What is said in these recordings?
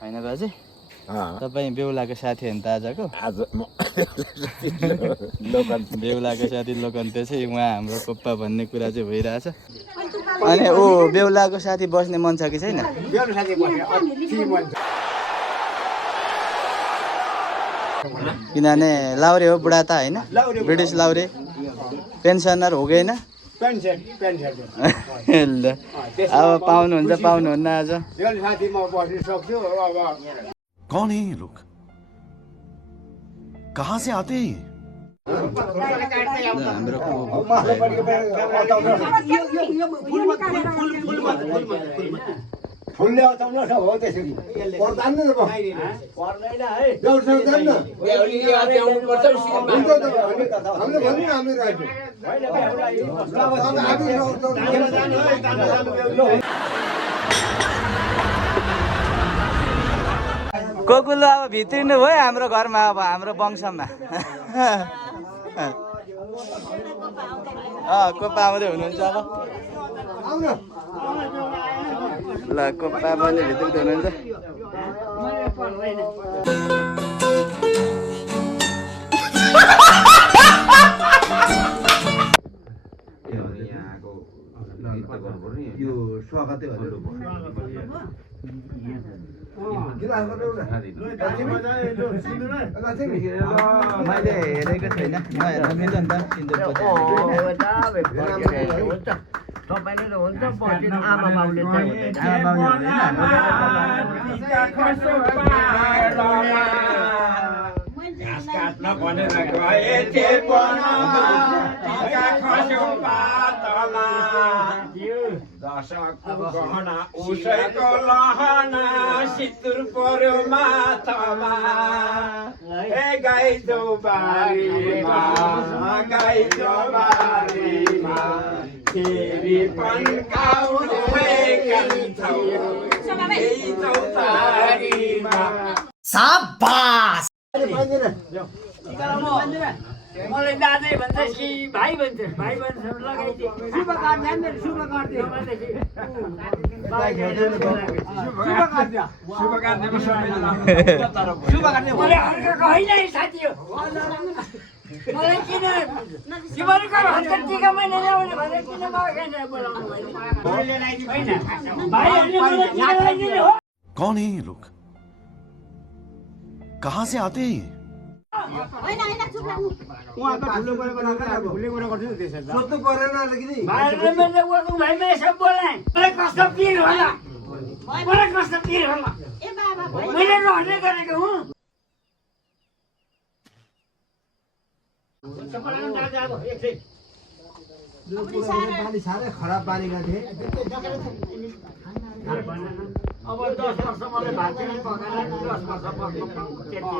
हैन बाजे तपाईँ बेहुलाको साथी हो नि त आजको आज म लोकन बेहुलाको साथी लोकन्ते चाहिँ उहाँ हाम्रो कोप्पा भन्ने कुरा चाहिँ भइरहेछ अनि ऊ बेहुलाको साथी बस्ने मन छ कि छैन किनभने लाउरे हो बुढा त होइन ब्रिटिस लाउरे पेन्सनर हो कि होइन ल अब पाउनुहुन्छ पाउनुहुन्न आज कौन है ये लोग कहाँ से आते हैं हाम्रो फुलले आउँदैन सब हो त्यसरी पर्दैन नि पर्दैन है देउसँग जान्न बेहुलीले आउनु पर्छ हामीले भन्नु हामी राख्छौँ कोकुलो अब भित्रिनु भयो हाम्रो घरमा अब हाम्रो वंशमा कोपा आउँदै हुनुहुन्छ अब ल कोपा पनि भित्रिँदै हुनुहुन्छ यो स्वागतै मैले हेरेको छैन नहेर्दा मिल्छ नि त सिन्दुर तपाईले त हुन्छ पछि आमा बाउले घाँस काट्न भनेर गए दशको गहना उसैको लहना सिन्दुर पर्यो माथामा ए गाई बारीमा गाई बारीमा फेरि पन्काउने कान्छौ यही चौतारीमा साबास मलाई दाजै भन्छ कि भाइ भन्छ भाइ भन्छ लगाइदिए शुभ कार्य शुभ कार्य मलाई अर्काको होइन साथी हो मलाई किन तिमीहरूको हातको टिका मैले ल्याउने भनेर किन नगएन बोलाउनु होइन भाइहरूले मलाई टिका लगाइदिने हो कौन है ये लोग कहाँ से आते हैं सोध्नु परेन अलिकति भाइहरूले मैले उहाँको भाइमा यसो बोलाएँ मलाई कस्तो पिर होला मलाई कस्तो पिर होला मैले रहने गरेको हुँ पानी साह्रै खराब पानीका थिए अब 10 वर्ष मलाई भात पकाएर 10 वर्ष बस्नु त्यति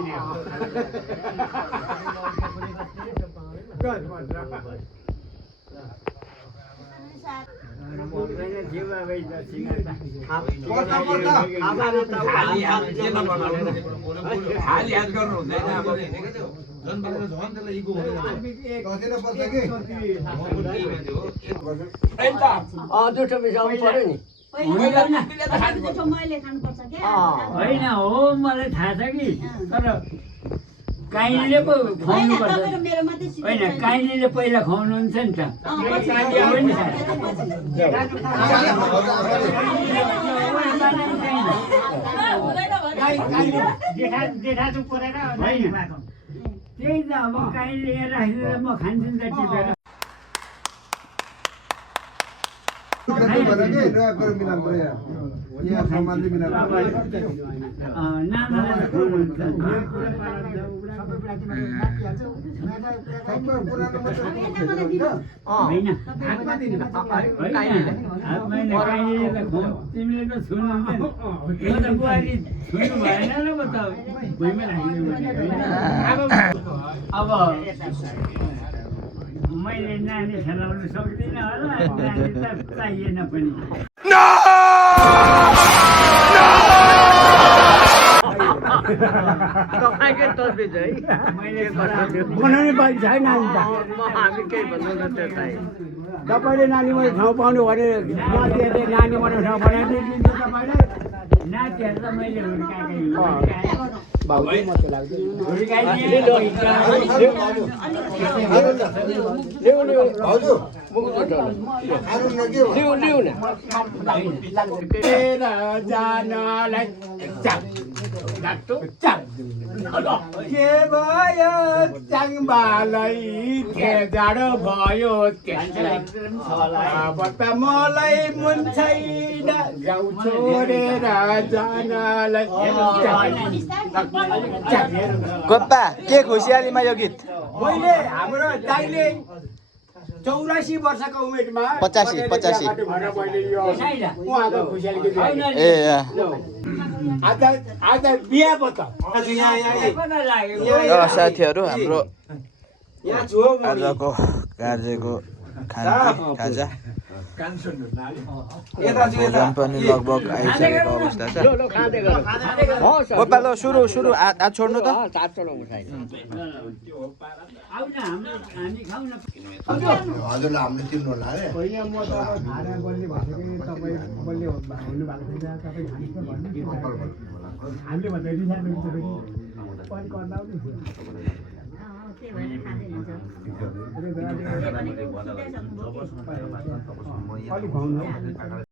हो दुठो मिसाउनु पर्यो नि होइन हो मलाई थाहा छ कि तर काइलीले पो खुवाउनु पर्छ होइन काइलीले पहिला खुवाउनुहुन्छ नि त त्यही त अब काइली राखेर म खान्छु नि त टिपेर तिमीले त छुनु बुहारी छुनु भएन र म त भुइँमा राखिदिनु अब मैले नानी खेलाउनु सक्दिनँ होला नानी त चाहिएन पनि तपाईँकै तस्बिर है मैले बनाउने बानी छैन नानी त हामी केही भन्नु न त्यतै तपाईँले नानी मैले ठाउँ पाउनु भने नानी बनाउने ठाउँ बनाइदिन्छ तपाईँले नातिहरू त मैले हुर्काएकै जानलाई के भयो चाङबालाई जाडो भयो अब त मलाई मन छैन गाउँ छोडेर जानलाई गोप्पा के खुसियालीमा यो गीत मैले हाम्रो दाइले 84 वर्षको उमेरमा 85 उहाँको खुसियाली गीत ए आज बिहा पो साथीहरू हाम्रो आजको कार्यको खाजा भोजन पनि लगभग आइसकेको अवस्था छ गोप्पा ल सुरु हात छोड्नु त हजुरलाई हामीले चिन्नु होला है हामीले